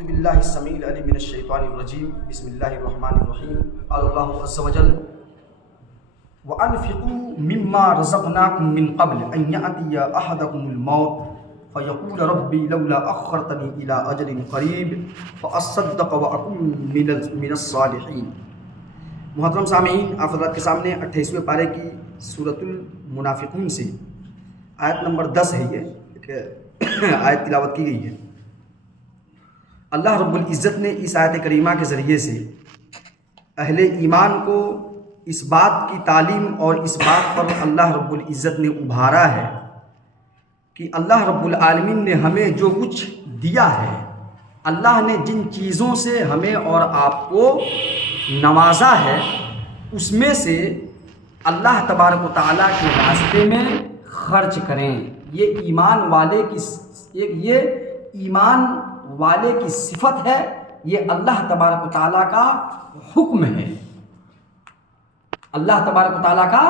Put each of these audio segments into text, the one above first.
باللہ السمیع العلیم من الشیطان الرجیم بسم اللہ الرحمن الرحیم قال اللہ عز وجل وَأَنْفِقُوا مِمَّا رَزَقْنَاكُم مِّن قَبْلِ أَن يَأْتِيَ أَحَدَكُمُ الْمَوْتُ فَيَقُولَ رَبِّي لَوْلَا أَخَّرْتَنِي إِلَىٰ أَجَلٍ قَرِيبٍ فَأَصَّدَّقَ وَأَكُن مِّنَ الصَّالِحِينَ۔ محترم سامعین، آپ حضرات کے سامنے 28ویں پارے کی سورۃ المنافقون سے آیت نمبر 10 ہے، یہ آیت تلاوت کی گئی ہے۔ اللہ رب العزت نے اس آیت کریمہ کے ذریعے سے اہل ایمان کو اس بات کی تعلیم اور اس بات پر اللہ رب العزت نے ابھارا ہے کہ اللہ رب العالمین نے ہمیں جو کچھ دیا ہے، اللہ نے جن چیزوں سے ہمیں اور آپ کو نوازا ہے، اس میں سے اللہ تبارک و تعالیٰ کے راستے میں خرچ کریں۔ یہ ایمان والے کی صفت ہے، یہ اللہ تبارک و تعالیٰ کا حکم ہے۔ اللہ تبارک و تعالیٰ کا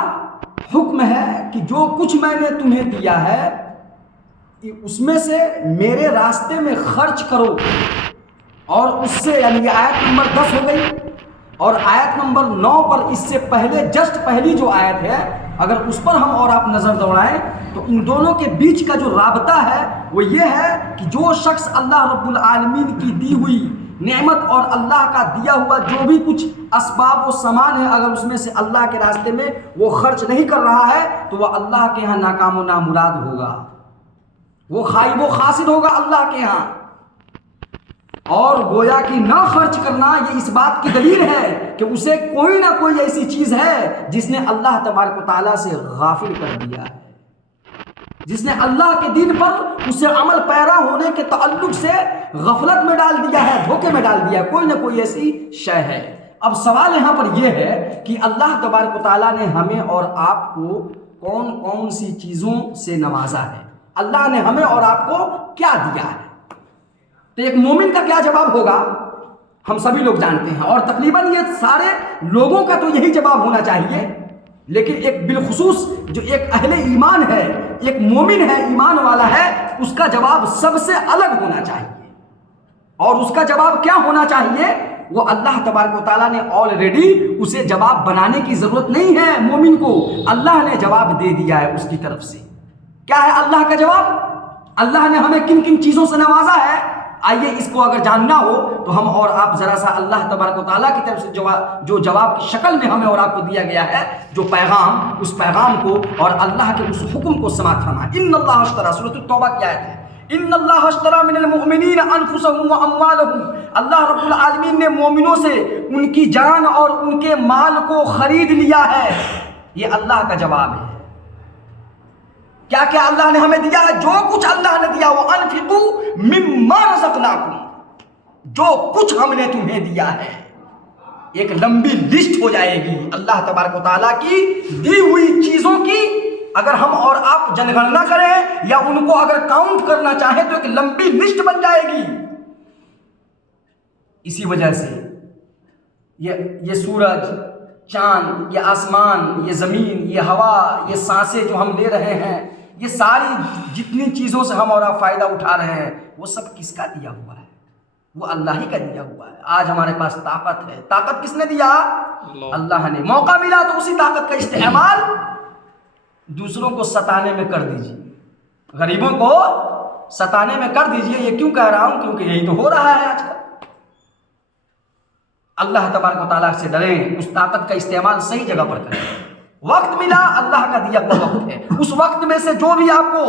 حکم ہے کہ جو کچھ میں نے تمہیں دیا ہے اس میں سے میرے راستے میں خرچ کرو۔ اور اس سے یعنی یہ آیت نمبر 10 ہو گئی، اور آیت نمبر 9 پر اس سے پہلے جسٹ پہلی جو آیت ہے، اگر اس پر ہم اور آپ نظر دوڑائیں تو ان دونوں کے بیچ کا جو رابطہ ہے وہ یہ ہے کہ جو شخص اللہ رب العالمین کی دی ہوئی نعمت اور اللہ کا دیا ہوا جو بھی کچھ اسباب و سامان ہے، اگر اس میں سے اللہ کے راستے میں وہ خرچ نہیں کر رہا ہے تو وہ اللہ کے ہاں ناکام و نامراد ہوگا، وہ خائب و خاسر ہوگا اللہ کے ہاں۔ اور گویا کہ نہ خرچ کرنا یہ اس بات کی دلیل ہے کہ اسے کوئی نہ کوئی ایسی چیز ہے جس نے اللہ تبارک و تعالیٰ سے غافل کر دیا ہے، جس نے اللہ کے دین پر اسے عمل پیرا ہونے کے تعلق سے غفلت میں ڈال دیا ہے، دھوکے میں ڈال دیا ہے، کوئی نہ کوئی ایسی شے ہے۔ اب سوال یہاں پر یہ ہے کہ اللہ تبارک و تعالیٰ نے ہمیں اور آپ کو کون کون سی چیزوں سے نوازا ہے، اللہ نے ہمیں اور آپ کو کیا دیا ہے؟ تو ایک مومن کا کیا جواب ہوگا ہم سبھی لوگ جانتے ہیں، اور تقریباً یہ سارے لوگوں کا تو یہی جواب ہونا چاہیے، لیکن ایک بالخصوص جو ایک اہل ایمان ہے، ایک مومن ہے، ایمان والا ہے، اس کا جواب سب سے الگ ہونا چاہیے۔ اور اس کا جواب کیا ہونا چاہیے؟ وہ اللہ تبارک و تعالیٰ نے آلریڈی اسے جواب بنانے کی ضرورت نہیں ہے، مومن کو اللہ نے جواب دے دیا ہے اس کی طرف سے۔ کیا ہے اللہ کا جواب؟ اللہ نے ہمیں کن کن چیزوں سے نوازا ہے؟ آئیے اس کو اگر جاننا ہو تو ہم اور آپ ذرا سا اللہ تبارک و تعالیٰ کی طرف سے جو جواب کی شکل میں ہمیں اور آپ کو دیا گیا ہے، جو پیغام، اس پیغام کو اور اللہ کے اس حکم کو سماعت فرمائیں۔ ان اللہ اشترى، سورۃ التوبہ کی آیت ہے، ان اللہ اشترى من المؤمنین انفسهم واموالهم، اللہ رب العالمین نے مومنوں سے ان کی جان اور ان کے مال کو خرید لیا ہے۔ یہ اللہ کا جواب ہے۔ کیا کیا اللہ نے ہمیں دیا ہے؟ جو کچھ اللہ نے دیا، وہ انفقوا مما رزقناکم، جو کچھ ہم نے تمہیں دیا ہے۔ ایک لمبی لسٹ ہو جائے گی اللہ تبارک و تعالیٰ کی دی ہوئی چیزوں کی، اگر ہم اور آپ جنگننا کریں یا ان کو اگر کاؤنٹ کرنا چاہیں تو ایک لمبی لسٹ بن جائے گی۔ اسی وجہ سے یہ سورج، چاند، یہ آسمان، یہ زمین، یہ ہوا، یہ سانسیں جو ہم لے رہے ہیں، یہ ساری جتنی چیزوں سے ہم اور آپ فائدہ اٹھا رہے ہیں، وہ سب کس کا دیا ہوا ہے؟ وہ اللہ ہی کا دیا ہوا ہے۔ آج ہمارے پاس طاقت ہے، طاقت کس نے دیا؟ اللہ نے۔ موقع ملا تو اسی طاقت کا استعمال دوسروں کو ستانے میں کر دیجیے، غریبوں کو ستانے میں کر دیجیے۔ یہ کیوں کہہ رہا ہوں؟ کیونکہ یہی تو ہو رہا ہے آج کل۔ اللہ تبارک و تعالیٰ سے ڈریں، اس طاقت کا استعمال صحیح جگہ پر کریں۔ وقت ملا، اللہ کا دیا ہوا وقت ہے، اس وقت میں سے جو بھی آپ کو،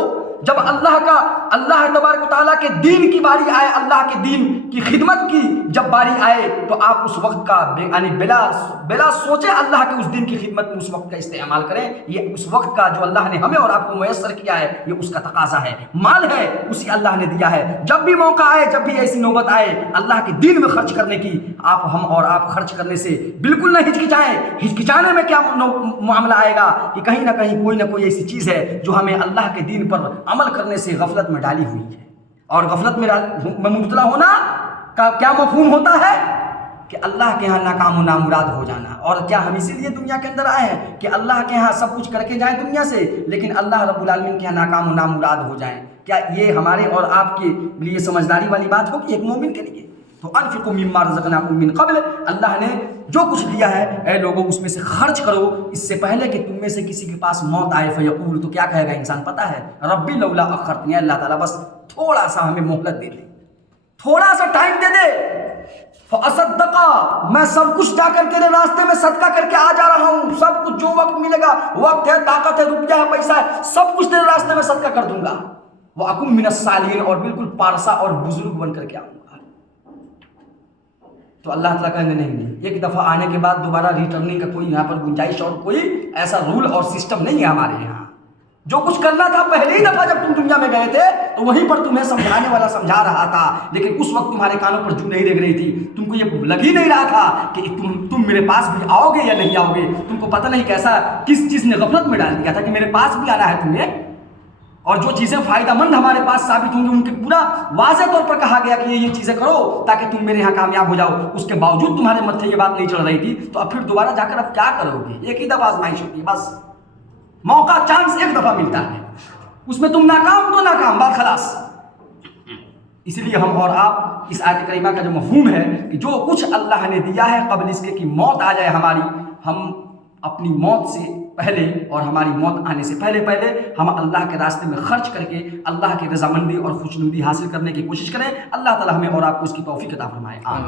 جب اللہ تبارک و تعالیٰ کے دین کی باری آئے، اللہ کے دین کی خدمت کی جب باری آئے تو آپ اس وقت کا یعنی بلا سوچے اللہ کے اس دین کی خدمت میں اس وقت کا استعمال کریں۔ یہ اس وقت کا جو اللہ نے ہمیں اور آپ کو میسر کیا ہے، یہ اس کا تقاضا ہے، مال ہے، اسی اللہ نے دیا ہے۔ جب بھی موقع آئے، جب بھی ایسی نوبت آئے اللہ کے دین میں خرچ کرنے کی، ہم اور آپ خرچ کرنے سے بالکل نہ ہچکچائیں۔ ہچکچانے میں کیا معاملہ آئے گا کہ کہیں نہ کہیں کوئی نہ کوئی ایسی چیز ہے جو ہمیں اللہ کے دین پر عمل کرنے سے غفلت میں ڈالی ہوئی ہے۔ اور غفلت میں مبتلا ہونا کا کیا مفہوم ہوتا ہے؟ کہ اللہ کے ہاں ناکام و نامراد ہو جانا۔ اور کیا ہم اسی لیے دنیا کے اندر آئے ہیں کہ اللہ کے ہاں سب کچھ کر کے جائیں دنیا سے، لیکن اللہ رب العالمین کے ہاں ناکام و نامراد ہو جائیں؟ کیا یہ ہمارے اور آپ کے لیے سمجھداری والی بات ہوگی ایک مومن کے لیے؟ تو انفقوا مما رزقناکم من قبل، اللہ نے جو کچھ دیا ہے اے لوگوں اس میں سے خرچ کرو اس سے پہلے کہ تم میں سے کسی کے پاس موت آئے، فیقول، تو کیا کہے گا انسان پتہ ہے، ربی لولا اخرتنی، اللہ تعالیٰ بس تھوڑا سا ہمیں مہلت دے دے، تھوڑا سا ٹائم دے دے، فاصدقا، میں سب کچھ جا کر تیرے راستے میں صدقہ کر کے آ جا رہا ہوں، سب کچھ جو وقت ملے گا، وقت ہے، طاقت ہے، روپیہ ہے، پیسہ ہے، سب کچھ تیرے راستے میں صدقہ کر دوں گا، وَأَكُن مِّنَ الصَّالِحِينَ، اور بالکل پارسا اور بزرگ بن کر کے آؤں گا۔ تو اللہ تعالیٰ کہیں گے نہیں، ایک دفعہ آنے کے بعد دوبارہ ریٹرننگ کا کوئی یہاں پر گنجائش اور کوئی ایسا رول اور سسٹم نہیں ہے ہمارے یہاں۔ جو کچھ کرنا تھا پہلے ہی دفعہ جب تم دنیا میں گئے تھے تو وہیں پر تمہیں سمجھانے والا سمجھا رہا تھا، لیکن اس وقت تمہارے کانوں پر جو نہیں لگ رہی تھی، تم کو یہ لگ ہی نہیں رہا تھا کہ تم میرے پاس بھی آؤ گے یا نہیں آؤ گے، تم کو پتہ نہیں کیسا کس چیز نے غفلت میں ڈال دیا تھا کہ میرے پاس بھی آنا ہے تمہیں، اور جو چیزیں فائدہ مند ہمارے پاس ثابت ہوں گی ان کے پورا واضح طور پر کہا گیا کہ یہ چیزیں کرو تاکہ تم میرے یہاں کامیاب ہو جاؤ، اس کے باوجود تمہارے متھے یہ بات نہیں چڑھ رہی تھی، تو اب پھر دوبارہ جا کر اب کیا کرو گے؟ ایک ہی دفعہ آزمائش ہوتی ہے، بس موقع چانس ایک دفعہ ملتا ہے، اس میں تم ناکام تو ناکام، بات خلاص۔ اس لیے ہم اور آپ اس آیت کریمہ کا جو مفہوم ہے کہ جو کچھ اللہ نے دیا ہے قبل اس کے کہ موت آ جائے ہماری، ہم اپنی موت سے پہلے اور ہماری موت آنے سے پہلے ہم اللہ کے راستے میں خرچ کر کے اللہ کی رضامندی اور خوشنودی حاصل کرنے کی کوشش کریں۔ اللہ تعالی ہمیں اور آپ کو اس کی توفیق عطا فرمائے، آمین۔